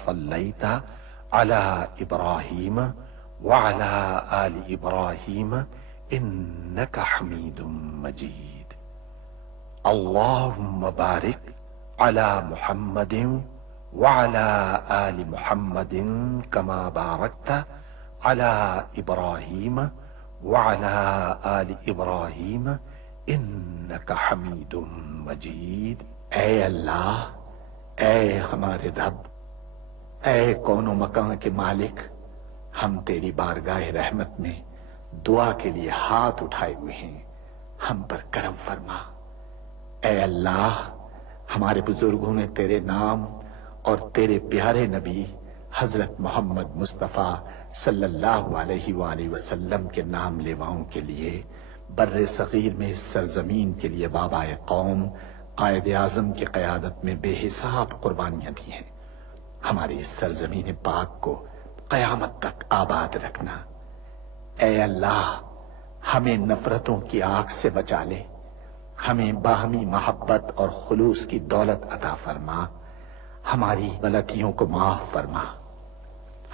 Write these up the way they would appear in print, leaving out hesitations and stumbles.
صليت على إبراهيم وعلى آل إبراهيم إنك حميد مجيد. اللهم بارك على محمد وعلى آل محمد كما باركت على إبراهيم وعلى آل إبراهيم إنك حميد مجيد۔ اے اللہ، اے ہمارے رب، اے کون و مکان کے مالک، ہم تیری بارگاہ رحمت میں دعا کے لیے ہاتھ اٹھائے ہوئے ہیں، ہم پر کرم فرما۔ اے اللہ، ہمارے بزرگوں نے تیرے نام اور تیرے پیارے نبی حضرت محمد مصطفیٰ صلی اللہ علیہ وآلہ وسلم کے نام لیواؤں کے لیے بر صغیر میں اس سرزمین کے لیے بابا قوم قائد اعظم کی قیادت میں بے حساب قربانیاں دی ہیں۔ ہماری اس سرزمین پاک کو قیامت تک آباد رکھنا۔ اے اللہ، ہمیں نفرتوں کی آگ سے بچا لے، ہمیں باہمی محبت اور خلوص کی دولت عطا فرما، ہماری غلطیوں کو معاف فرما۔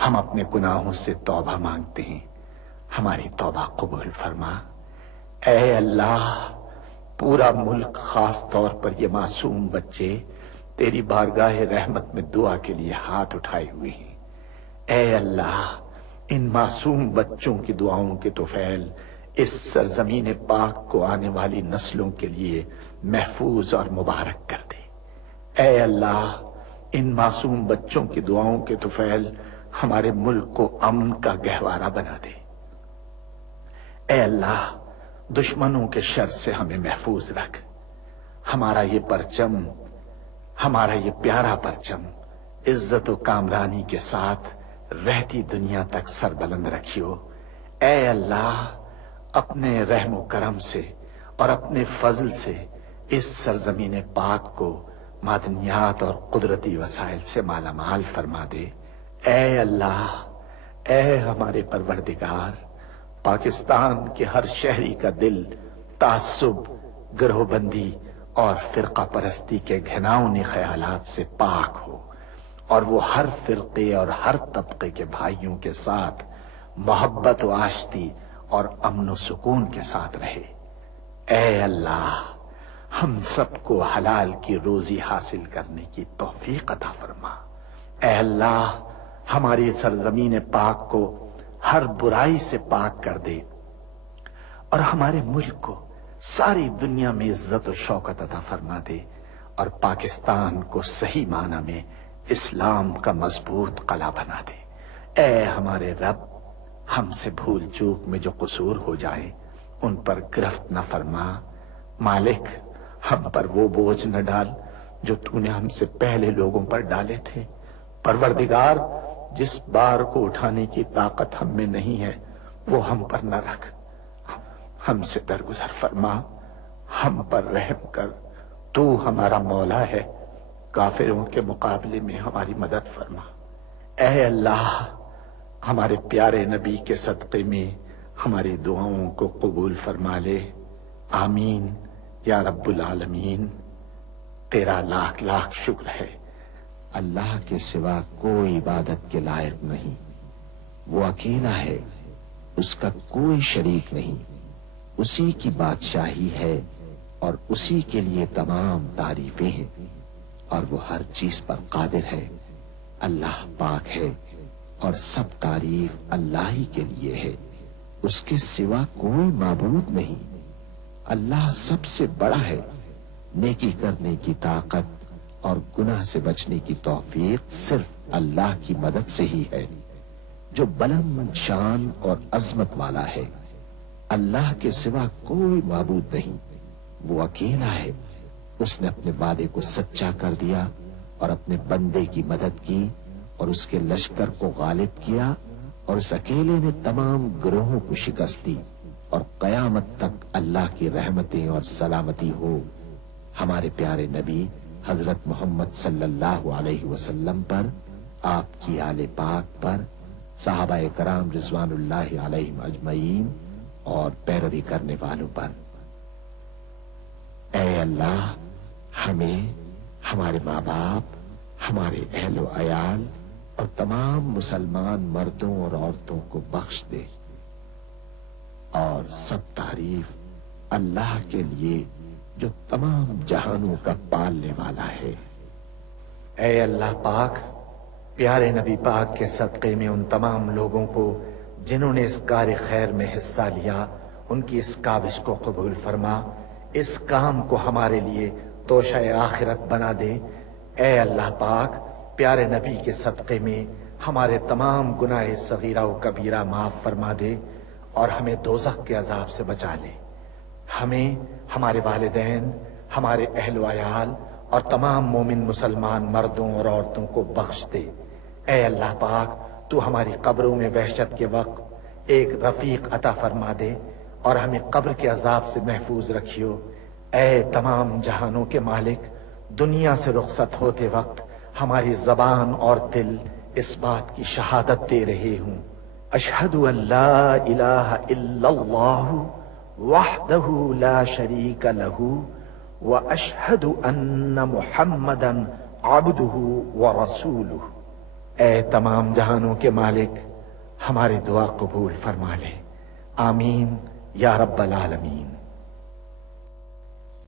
ہم اپنے گناہوں سے توبہ مانگتے ہیں، ہماری توبہ قبول فرما۔ اے اللہ، پورا ملک، خاص طور پر یہ معصوم بچے تیری بارگاہ رحمت میں دعا کے لیے ہاتھ اٹھائے ہوئے ہیں۔ اے اللہ، ان معصوم بچوں کی دعاؤں کے طفیل اس سرزمین پاک کو آنے والی نسلوں کے لیے محفوظ اور مبارک کر دے۔ اے اللہ، ان معصوم بچوں کی دعاؤں کے طفیل ہمارے ملک کو امن کا گہوارہ بنا دے۔ اے اللہ، دشمنوں کے شر سے ہمیں محفوظ رکھ۔ ہمارا یہ پرچم، ہمارا یہ پیارا پرچم عزت و کامرانی کے ساتھ رہتی دنیا تک سر بلند رکھیو۔ اے اللہ، اپنے رحم و کرم سے اور اپنے فضل سے اس سرزمین پاک کو معدنیات اور قدرتی وسائل سے مالا مال فرما دے۔ اے اللہ، اے ہمارے پروردگار، پاکستان کے ہر شہری کا دل تعصب، گروہ بندی اور فرقہ پرستی کے گھناؤنے خیالات سے پاک ہو، اور وہ ہر فرقے اور ہر طبقے کے بھائیوں کے ساتھ محبت و آشتی اور امن و سکون کے ساتھ رہے۔ اے اللہ، ہم سب کو حلال کی روزی حاصل کرنے کی توفیق عطا فرما۔ اے اللہ، ہماری سرزمین پاک کو ہر برائی سے پاک کر دے، اور ہمارے ملک کو ساری دنیا میں عزت و شوکت عطا فرما دے، اور پاکستان کو صحیح معنی میں اسلام کا مضبوط قلعہ بنا دے۔ اے ہمارے رب، ہم سے بھول چوک میں جو قصور ہو جائیں ان پر گرفت نہ فرما۔ مالک، ہم پر وہ بوجھ نہ ڈال جو تو نے ہم سے پہلے لوگوں پر ڈالے تھے۔ پروردگار، جس بار کو اٹھانے کی طاقت ہم میں نہیں ہے وہ ہم پر نہ رکھ، ہم سے درگزر فرما، ہم پر رحم کر۔ تو ہمارا مولا ہے، کافروں کے مقابلے میں ہماری مدد فرما۔ اے اللہ، ہمارے پیارے نبی کے صدقے میں ہماری دعاؤں کو قبول فرما لے۔ آمین یا رب العالمین۔ تیرا لاکھ لاکھ شکر ہے۔ اللہ کے سوا کوئی عبادت کے لائق نہیں، وہ اکیلا ہے، اس کا کوئی شریک نہیں، اسی کی بادشاہی ہے اور اسی کے لیے تمام تعریفیں ہیں، اور وہ ہر چیز پر قادر ہے۔ اللہ پاک ہے اور سب تعریف اللہ ہی کے لیے ہے، اس کے سوا کوئی معبود نہیں۔ اللہ سب سے بڑا ہے، نیکی کرنے کی طاقت اور گناہ سے بچنے کی توفیق صرف اللہ کی مدد سے ہی ہے، جو بلند شان اور عظمت والا ہے۔ اللہ کے سوا کوئی معبود نہیں، وہ اکیلا ہے، اس نے اپنے وعدے کو سچا کر دیا اور اپنے بندے کی مدد کی اور اس کے لشکر کو غالب کیا، اور اس اکیلے نے تمام گروہوں کو شکست دی، اور قیامت تک اللہ کی رحمتیں اور سلامتی ہو ہمارے پیارے نبی حضرت محمد صلی اللہ علیہ وسلم پر، آپ کی آل پاک پر، صحابہ کرام رضوان اللہ علیہم اجمعین اور پیروی کرنے والوں پر۔ اے اللہ، ہمیں، ہمارے ماں باپ، ہمارے اہل و عیال اور تمام مسلمان مردوں اور عورتوں کو بخش دے، اور سب تعریف اللہ کے لیے جو تمام جہانوں کا پالنے والا ہے۔ اے اللہ پاک، پیارے نبی پاک کے صدقے میں ان تمام لوگوں کو جنہوں نے اس کار خیر میں حصہ لیا، ان کی اس کاوش کو قبول فرما، اس کام کو ہمارے لیے توشہ آخرت بنا دے۔ اے اللہ پاک، پیارے نبی کے صدقے میں ہمارے تمام گناہ صغیرہ و کبیرہ معاف فرما دے اور ہمیں دوزخ کے عذاب سے بچا لے۔ ہمیں، ہمارے والدین، ہمارے اہل و عیال اور تمام مومن مسلمان مردوں اور عورتوں کو بخش دے۔ اے اللہ پاک، تو ہماری قبروں میں وحشت کے وقت ایک رفیق عطا فرما دے اور ہمیں قبر کے عذاب سے محفوظ رکھیو۔ اے تمام جہانوں کے مالک، دنیا سے رخصت ہوتے وقت ہماری زبان اور دل اس بات کی شہادت دے رہے ہوں، اشہد ان لا الہ الا اللہ وحدہ لا شریک لہ واشہد ان محمدا عبدہ ورسولہ۔ اے تمام جہانوں کے مالک، ہماری دعا قبول فرما لے، آمین یا رب العالمین۔